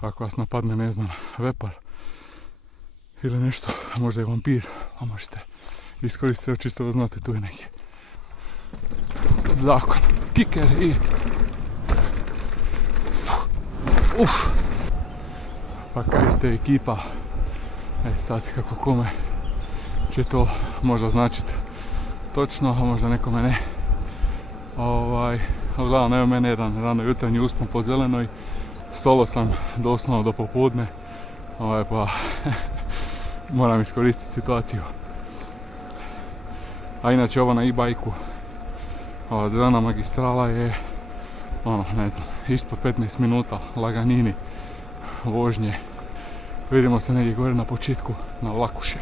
ako vas napadne, ne znam, vepar ili nešto, možda i vampir, a možete iskoristiti, čisto da znate, tu je neki zakon, kiker i pa kaj ste ekipa, sad kako kome će to možda značiti točno, a možda nekome ne. Gledam, evo mene jedan rano jutarnji uspon po zelenoj, solo sam doslovno do popodne, pa moram iskoristiti situaciju. A inače ovo na e-bajku, ova zelena magistrala je, ne znam, ispod 15 minuta laganini vožnje. Vidimo se negdje gore na početku, na Vlakuše.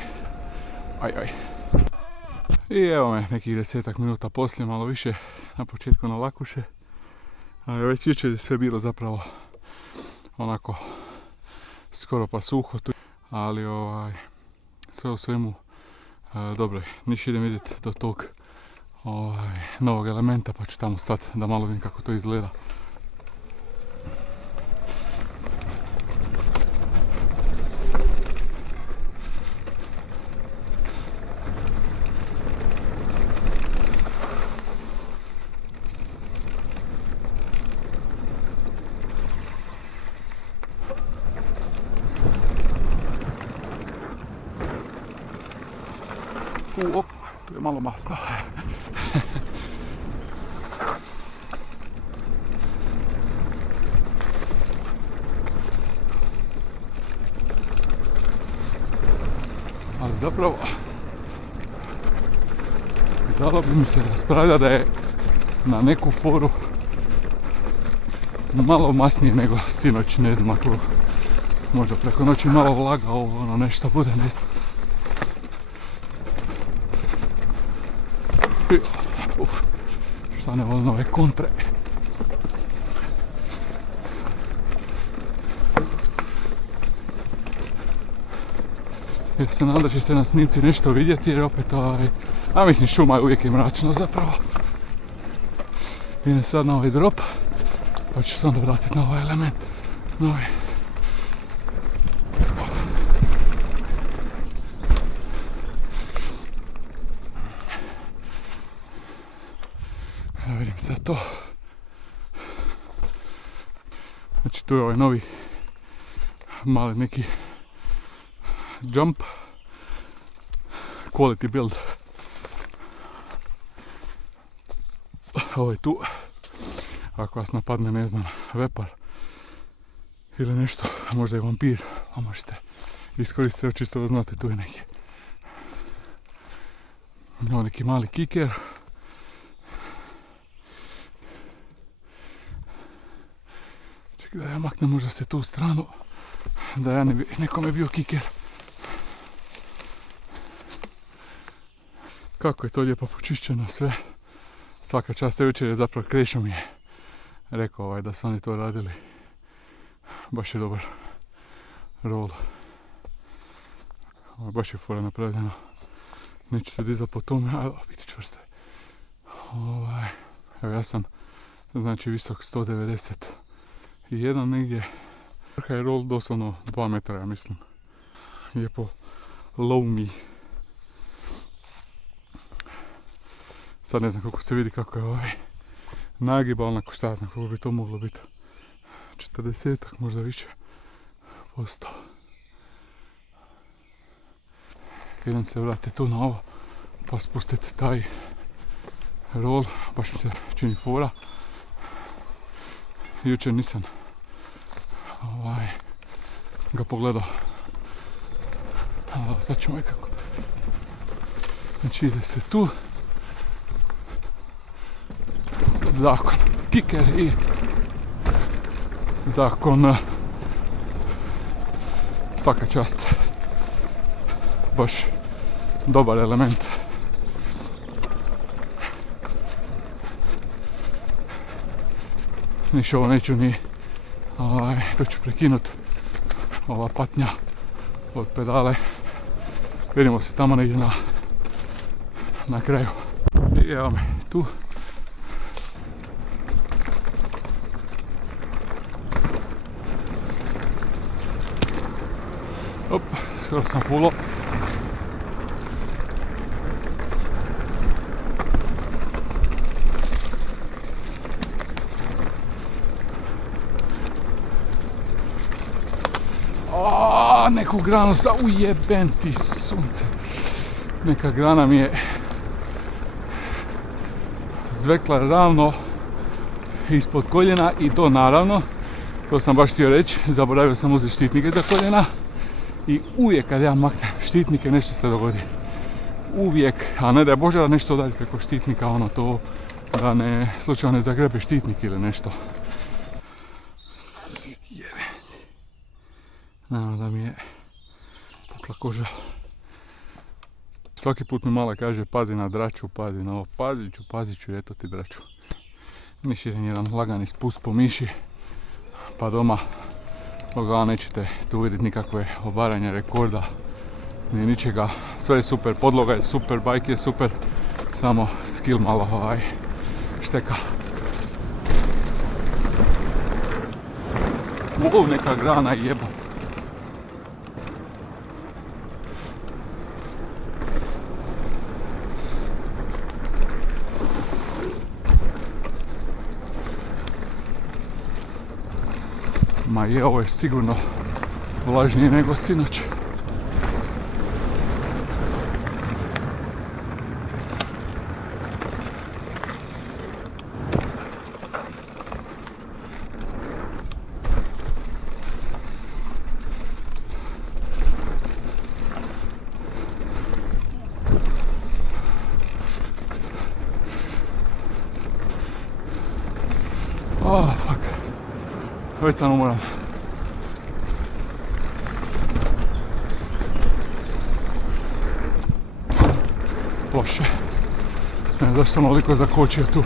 I evo me, nekih 10 minuta poslije, malo više, na početku na Vlakuše. Već jučer je sve bilo zapravo onako skoro pa suho tu, ali sve u svemu dobro je. Niš idem vidjeti do tog novog elementa, pa ću tamo stati da malo vidim kako to izgleda. Tu je malo masno. Ali zapravo dalo bi mi se raspravljati da je na neku foru malo masnije nego sinoć, ne znam, ako možda preko noći malo vlaga, nešto bude, ne znam. Šta ne volim ove kontre. Ja se nadam da će se na snimci nešto vidjeti, jer opet mislim, šuma je uvijek i mračno zapravo. Idem sad na ovaj drop, pa ću se onda vratiti na ovaj element novi. Vidim sad to. Znači tu je ovaj novi mali neki jump, quality build. Ovo je tu. Ako vas napadne, ne znam, vepar ili nešto, možda i vampir, a možete iskoristiti, čisto da znate, tu je neki. Ovo neki mali kiker. Da ja maknem možda se tu stranu, da ja ne bi nekome bio kiker. Kako je to lijepo počišćeno sve. Svaka čast, jučer je zapravo Krešo mi je rekao da su oni to radili. Baš je dobar roll. Baš je fora napravljeno. Neću se dizati po tome, ali biti čvrsto je. Evo ja sam, znači, visok 191 negdje. Vrha je roll doslovno 2 metra, ja mislim. Lijepo low me. Sad ne znam kako se vidi kako je nagiba, onako šta znam kako bi to moglo biti. 40-ak, možda više posto. Idem se vratiti tu na ovo, pa spustiti taj roll, baš mi se čini fora. Jučer nisam ga pogledao. Sad ćemo kako. Znači ide se tu. Zakon kiker i zakon svaka čast. Baš dobar element. Niš ovo neću ni, to ću prekinut, ova patnja od pedale. Vidimo se tamo negdje na kraju. I evo me tu. Op, skoro sam fullo. Neku granu sa ujeben ti sunce. Neka grana mi je zvekla ravno ispod koljena i to naravno, to sam baš htio reći, zaboravio sam uzeti štitnike za koljena i uvijek kad ja maknem štitnike nešto se dogodi. Uvijek, a ne da je Bože da nešto udari preko štitnika, ono to da ne slučajno ne zagrebe štitnik ili nešto. Naravno da mi je pukla koža. Svaki put mi mala kaže pazi na draču, pazi na ovo, pazit ću, eto ti draču. Miširen jedan lagani spust po miši, pa doma nećete tu vidjeti nikakve obaranja rekorda, ni ničega. Sve je super, podloga je super, bajk je super, samo skill malo šteka. Neka grana jeba. Ma je, ovo je sigurno vlažnije nego sinoć. Oh, fuck. Već sam umoran. Loše. Ne znam zašto sam ovoliko zakočio tu.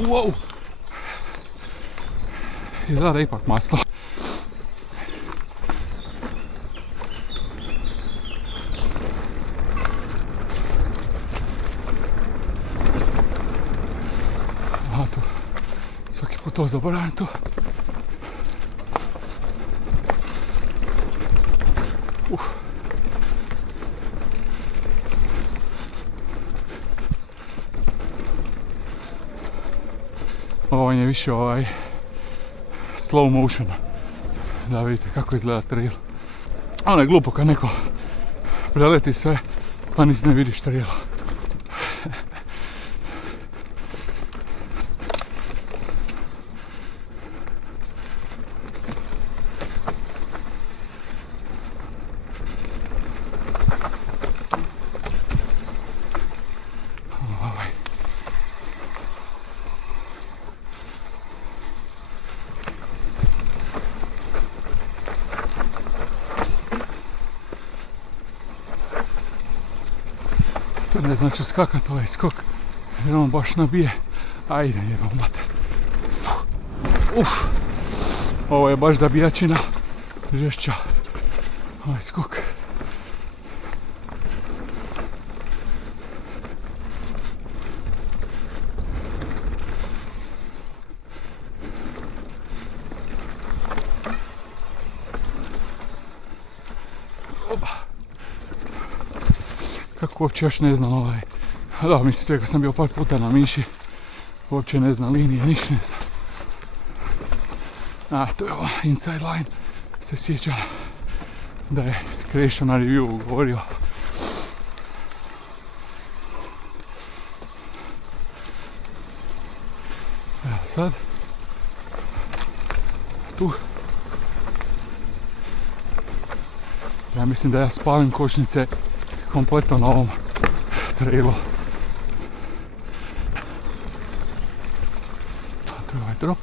Wow! Izgleda ipak masno. Aha, tu. Svaki put to zaboravim tu. Ovo je više slow motion, da vidite kako izgleda trail. Ono je glupo kad neko preleti sve pa niti ne vidiš trail. To ne znači skakat ovaj skok, jer on baš nabije. Ajde, jebam mater. Ovo je baš zabijačina, žešća. Ovaj skok. Kako uopće još ne znam Da, mislite kako sam bio par puta na miši. Uopće ne znam linije, niš ne znam. To je ova inside line. Se sjećam da je Krešo na review govorio. Evo sad. Tu. Ja mislim da ja spalim kočnice kompletno na ovom trailu. A to je ovaj drop.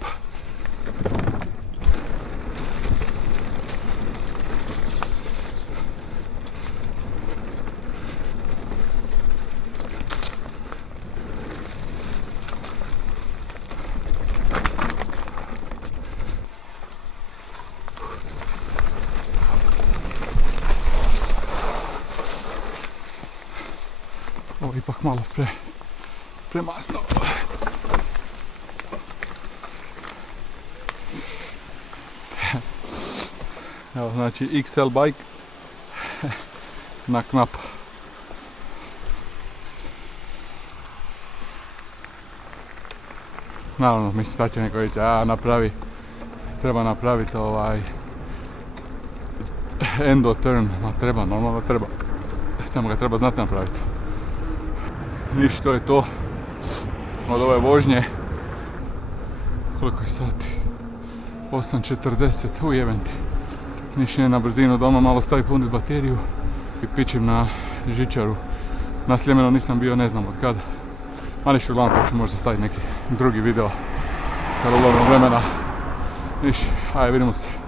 ipak malo premasno. Evo, znači XL bike na knap. Naravno, mislim sad će neko reći, treba napraviti endo turn, ma treba, normalno treba. Samo ga treba znati napraviti. Ništa, to je to od ove vožnje. Koliko je sati? 8:40, ujeben ti. Ništa na brzinu doma, malo stavi puniti bateriju i pićem na žičaru. Na Sljemenu nisam bio, ne znam od kada. Ma ništa, uglavnom to ću možda staviti neki drugi video kada ulovim vremena. Ništa, ajde vidimo se.